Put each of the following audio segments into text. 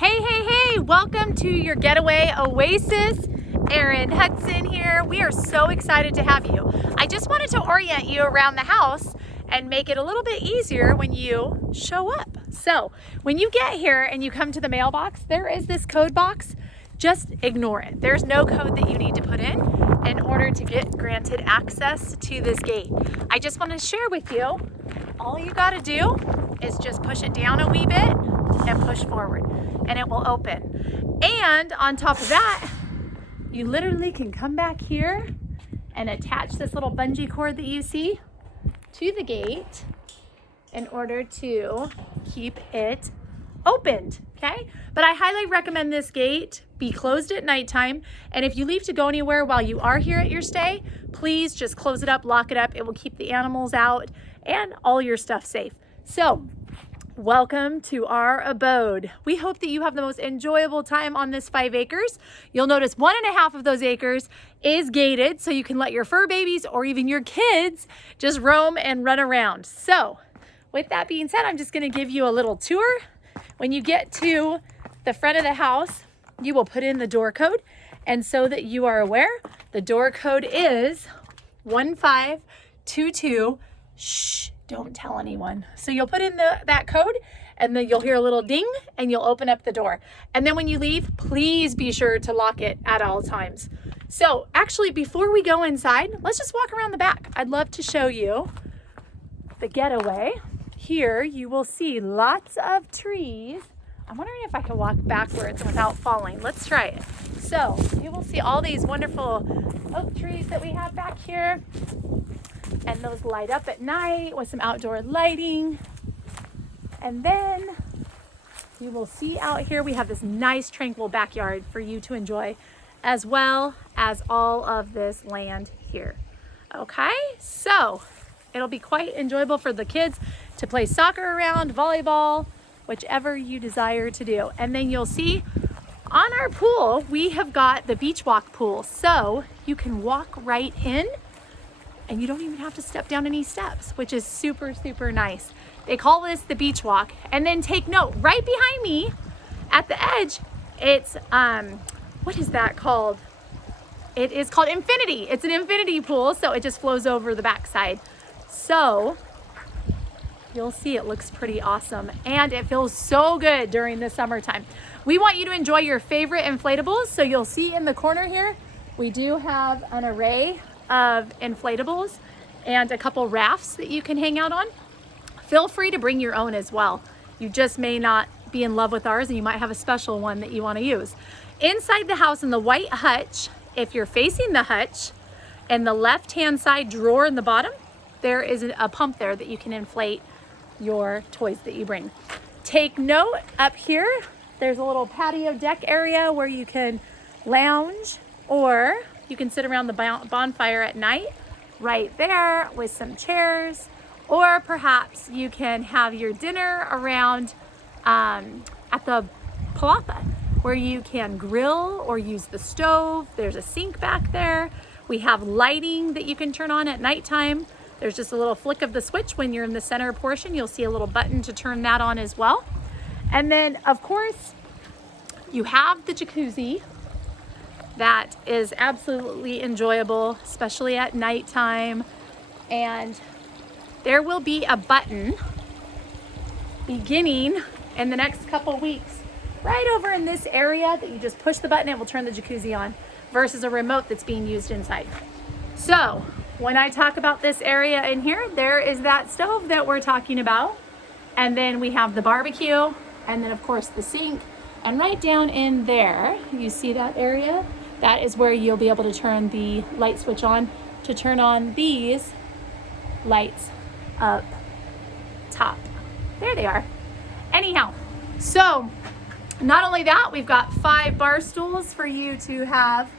Hey, welcome to your getaway Oasis. Erin Hudson here. We are so excited to have you. I just wanted to orient you around the house and make it a little bit easier when you show up. So when you get here and you come to the mailbox, there is this code box. Just ignore it. There's no code that you need to put in order to get granted access to this gate. I just want to share with you, all you got to do is just push it down a wee bit and push forward and it will open. And on top of that, you literally can come back here and attach this little bungee cord that you see to the gate in order to keep it opened, okay? But I highly recommend this gate be closed at nighttime. And if you leave to go anywhere while you are here at your stay, please just close it up, lock it up. It will keep the animals out and all your stuff safe. So, welcome to our abode. We hope that you have the most enjoyable time on this 5 acres. You'll notice 1.5 of those acres is gated, so you can let your fur babies or even your kids just roam and run around. So with that being said, I'm just going to give you a little tour. When you get to the front of the house, you will put in the door code. And so that you are aware, the door code is 1522. Shh. Don't tell anyone. So you'll put in that code and then you'll hear a little ding and you'll open up the door. And then when you leave, please be sure to lock it at all times. So actually, before we go inside, let's just walk around the back. I'd love to show you the getaway. Here you will see lots of trees. I'm wondering if I can walk backwards without falling. Let's try it. So you will see all these wonderful oak trees that we have back here. And those light up at night with some outdoor lighting. And then you will see out here, we have this nice tranquil backyard for you to enjoy, as well as all of this land here. Okay, so it'll be quite enjoyable for the kids to play soccer around, volleyball, whichever you desire to do. And then you'll see on our pool, we have got the beach walk pool. So you can walk right in and you don't even have to step down any steps, which is super, super nice. They call this the beach walk. And then take note, right behind me at the edge, it's, what is that called? It is called Infinity. It's an infinity pool, so it just flows over the backside. So you'll see it looks pretty awesome. And it feels so good during the summertime. We want you to enjoy your favorite inflatables. So you'll see in the corner here, we do have an array of inflatables and a couple rafts that you can hang out on. Feel free to bring your own as well. You just may not be in love with ours and you might have a special one that you want to use. Inside the house in the white hutch, if you're facing the hutch, in the left-hand side drawer in the bottom, there is a pump there that you can inflate your toys that you bring. Take note up here, there's a little patio deck area where you can lounge, or you can sit around the bonfire at night right there with some chairs, or perhaps you can have your dinner around at the palapa where you can grill or use the stove. There's a sink back there. We have lighting that you can turn on at nighttime. There's just a little flick of the switch when you're in the center portion. You'll see a little button to turn that on as well. And then of course you have the jacuzzi. That is absolutely enjoyable, especially at nighttime. And there will be a button beginning in the next couple weeks right over in this area that you just push the button and it will turn the jacuzzi on, versus a remote that's being used inside. So when I talk about this area in here, there is that stove that we're talking about. And then we have the barbecue, and then of course the sink. And right down in there, you see that area? That is where you'll be able to turn the light switch on to turn on these lights up top. There they are. Anyhow, so not only that, we've got 5 bar stools for you to have.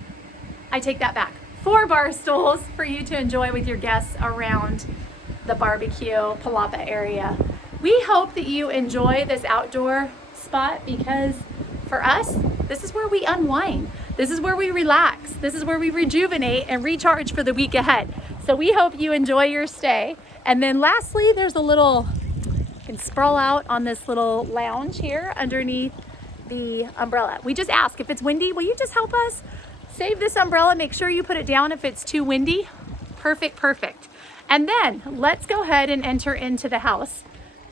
I take that back. 4 bar stools for you to enjoy with your guests around the barbecue palapa area. We hope that you enjoy this outdoor spot, because for us, this is where we unwind. This is where we relax. This is where we rejuvenate and recharge for the week ahead. So we hope you enjoy your stay. And then lastly, there's a little, you can sprawl out on this little lounge here underneath the umbrella. We just ask, if it's windy, will you just help us save this umbrella? Make sure you put it down if it's too windy. Perfect, perfect. And then let's go ahead and enter into the house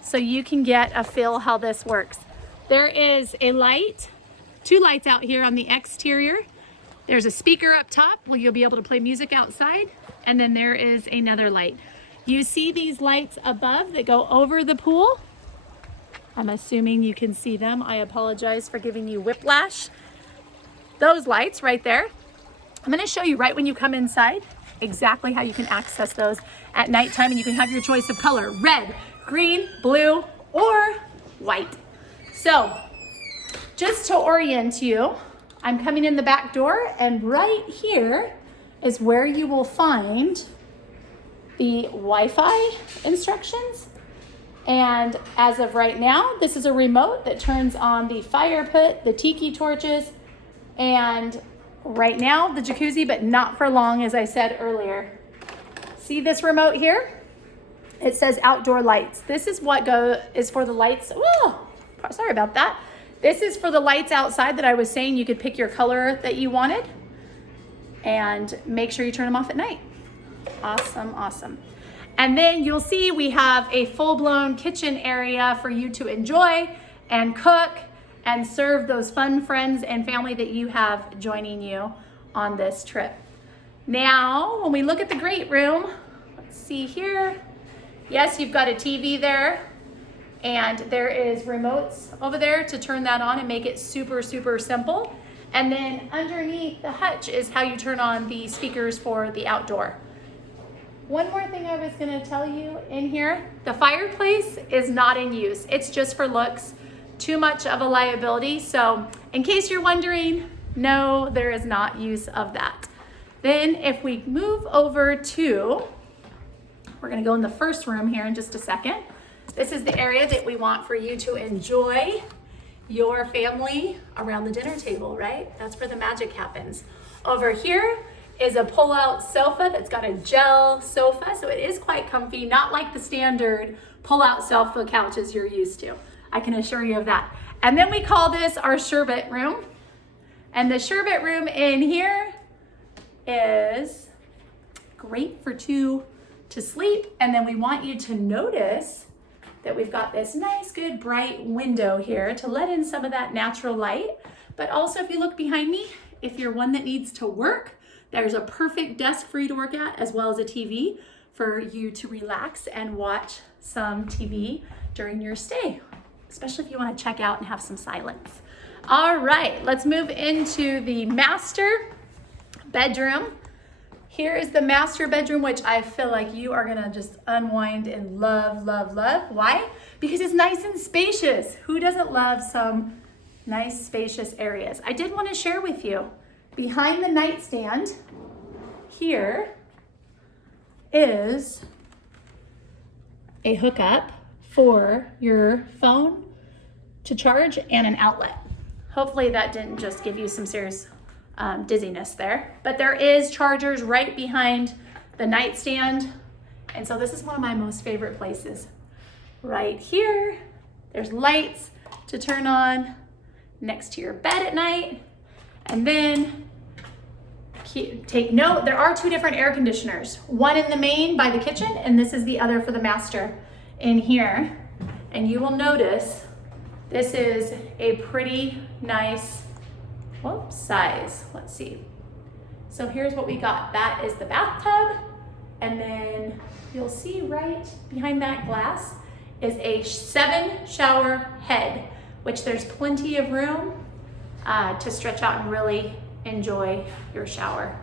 so you can get a feel how this works. There is a light, 2 lights out here on the exterior. There's a speaker up top where you'll be able to play music outside. And then there is another light. You see these lights above that go over the pool? I'm assuming you can see them. I apologize for giving you whiplash. Those lights right there. I'm gonna show you right when you come inside exactly how you can access those at nighttime, and you can have your choice of color: red, green, blue, or white. So just to orient you, I'm coming in the back door, and right here is where you will find the Wi-Fi instructions. And as of right now, this is a remote that turns on the fire pit, the tiki torches, and right now the jacuzzi, but not for long, as I said earlier. See this remote here? It says outdoor lights. This is what is for the lights. Oh, sorry about that. This is for the lights outside that I was saying you could pick your color that you wanted, and make sure you turn them off at night. Awesome, awesome. And then you'll see we have a full-blown kitchen area for you to enjoy and cook and serve those fun friends and family that you have joining you on this trip. Now, when we look at the great room, let's see here. Yes, you've got a TV there, and there is remotes over there to turn that on and make it super, super simple. And then underneath the hutch is how you turn on the speakers for the outdoor. One more thing I was gonna tell you in here, the fireplace is not in use. It's just for looks, too much of a liability. So in case you're wondering, no, there is not use of that. Then if we move over to, we're gonna go in the first room here in just a second. This is the area that we want for you to enjoy your family around the dinner table, right? That's where the magic happens. Over here is a pull-out sofa that's got a gel sofa, so it is quite comfy, not like the standard pull-out sofa couches you're used to. I can assure you of that. And then we call this our sherbet room. And the sherbet room in here is great for 2 to sleep. And then we want you to notice that we've got this nice, good, bright window here to let in some of that natural light. But also, if you look behind me, if you're one that needs to work, there's a perfect desk for you to work at, as well as a TV for you to relax and watch some TV during your stay, especially if you want to check out and have some silence. All right, let's move into the master bedroom. Here is the master bedroom, which I feel like you are gonna just unwind and love, love, love. Why? Because it's nice and spacious. Who doesn't love some nice, spacious areas? I did want to share with you, behind the nightstand here is a hookup for your phone to charge and an outlet. Hopefully that didn't just give you some serious dizziness there, but there is chargers right behind the nightstand. And so this is one of my most favorite places. Right here, there's lights to turn on next to your bed at night. And then take note, there are 2 different air conditioners. One in the main by the kitchen, and this is the other for the master in here. And you will notice this is a pretty nice size. Let's see. So here's what we got. That is the bathtub. And then you'll see right behind that glass is a 7 shower head, which there's plenty of room to stretch out and really enjoy your shower.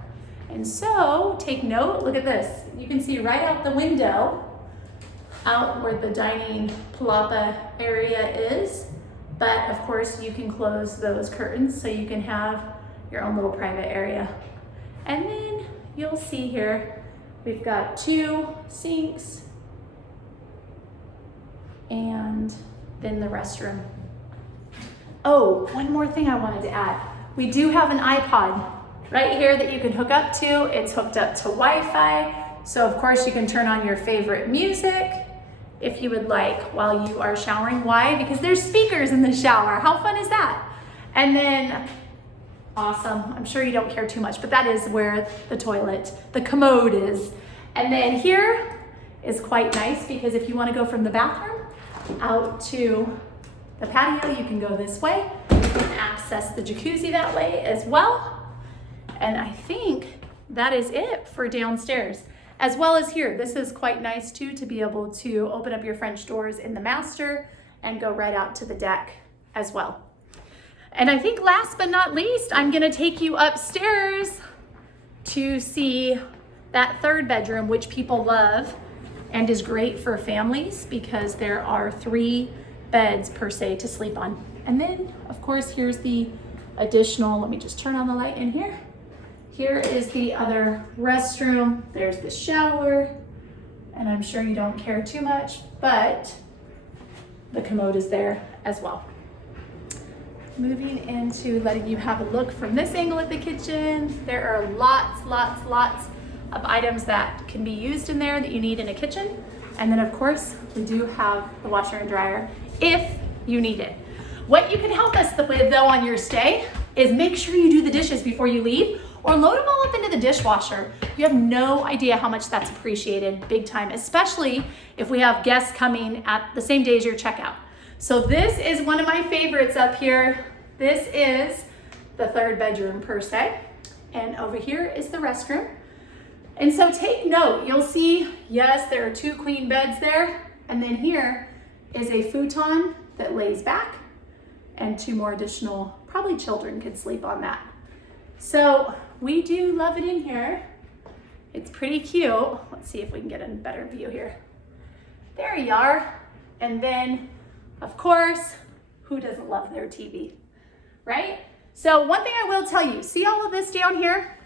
And so take note, look at this. You can see right out the window, out where the dining palapa area is. But of course you can close those curtains so you can have your own little private area. And then you'll see here, we've got 2 sinks and then the restroom. Oh, one more thing I wanted to add. We do have an iPod right here that you can hook up to. It's hooked up to Wi-Fi. So of course you can turn on your favorite music if you would like while you are showering. Why? Because there's speakers in the shower. How fun is that? And then, awesome, I'm sure you don't care too much, but that is where the toilet, the commode is. And then here is quite nice because if you want to go from the bathroom out to the patio, you can go this way. You can access the jacuzzi that way as well. And I think that is it for downstairs. As well as here, this is quite nice too, to be able to open up your French doors in the master and go right out to the deck as well. And I think last but not least, I'm gonna take you upstairs to see that third bedroom, which people love and is great for families because there are 3 beds per se to sleep on. And then of course, here's the additional, let me just turn on the light in here. Here is the other restroom. There's the shower, and I'm sure you don't care too much, but the commode is there as well. Moving into letting you have a look from this angle at the kitchen. There are lots of items that can be used in there that you need in a kitchen. And then of course, we do have the washer and dryer if you need it. What you can help us with though on your stay is make sure you do the dishes before you leave or load them all up into the dishwasher. You have no idea how much that's appreciated big time, especially if we have guests coming at the same day as your checkout. So this is one of my favorites up here. This is the third bedroom per se. And over here is the restroom. And so take note, you'll see, yes, there are 2 queen beds there. And then here is a futon that lays back and 2 more additional, probably children could sleep on that. So we do love it in here. It's pretty cute. Let's see if we can get a better view here. There you are. And then, of course, who doesn't love their TV, right? So one thing I will tell you, see all of this down here?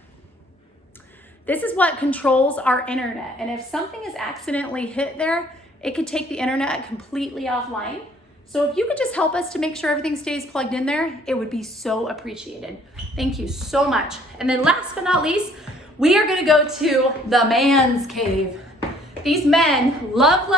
This is what controls our internet. And if something is accidentally hit there, it could take the internet completely offline. So if you could just help us to make sure everything stays plugged in there, it would be so appreciated. Thank you so much. And then last but not least, we are gonna go to the man's cave. These men love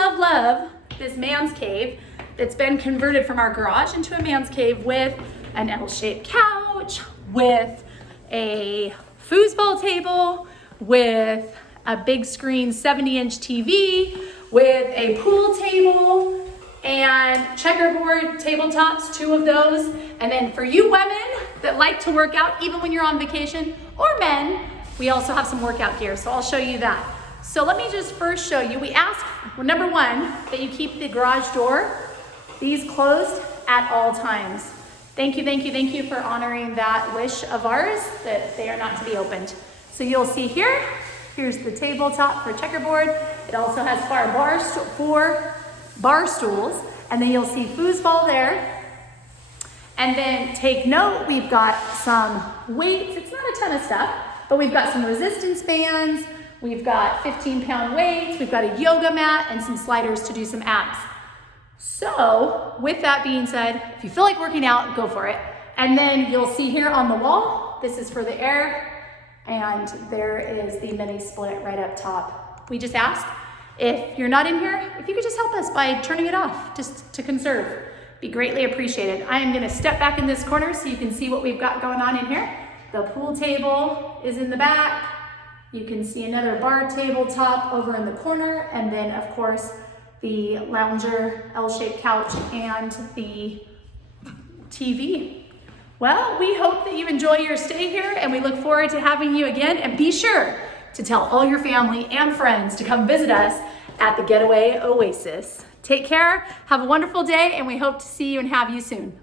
this man's cave that's been converted from our garage into a man's cave with an L-shaped couch, with a foosball table, with a big screen 70-inch TV, with a pool table, and checkerboard tabletops, 2 of those. And then for you women that like to work out even when you're on vacation, or men, we also have some workout gear, so I'll show you that. So let me just first show you, we ask, well, number 1, that you keep the garage door, these closed at all times. Thank you for honoring that wish of ours, that they are not to be opened. So you'll see here, here's the tabletop for checkerboard. It also has 4 bar stools, and then you'll see foosball there. And then take note, we've got some weights. It's not a ton of stuff, but we've got some resistance bands. We've got 15-pound weights. We've got a yoga mat and some sliders to do some abs. So with that being said, if you feel like working out, go for it. And then you'll see here on the wall, this is for the air, and there is the mini split right up top. We just ask, if you're not in here, if you could just help us by turning it off, just to conserve, be greatly appreciated. I am gonna step back in this corner so you can see what we've got going on in here. The pool table is in the back. You can see another bar tabletop over in the corner, and then of course, the lounger L-shaped couch and the TV. Well, we hope that you enjoy your stay here, and we look forward to having you again. And be sure to tell all your family and friends to come visit us at the Getaway Oasis. Take care, have a wonderful day, and we hope to see you and have you soon.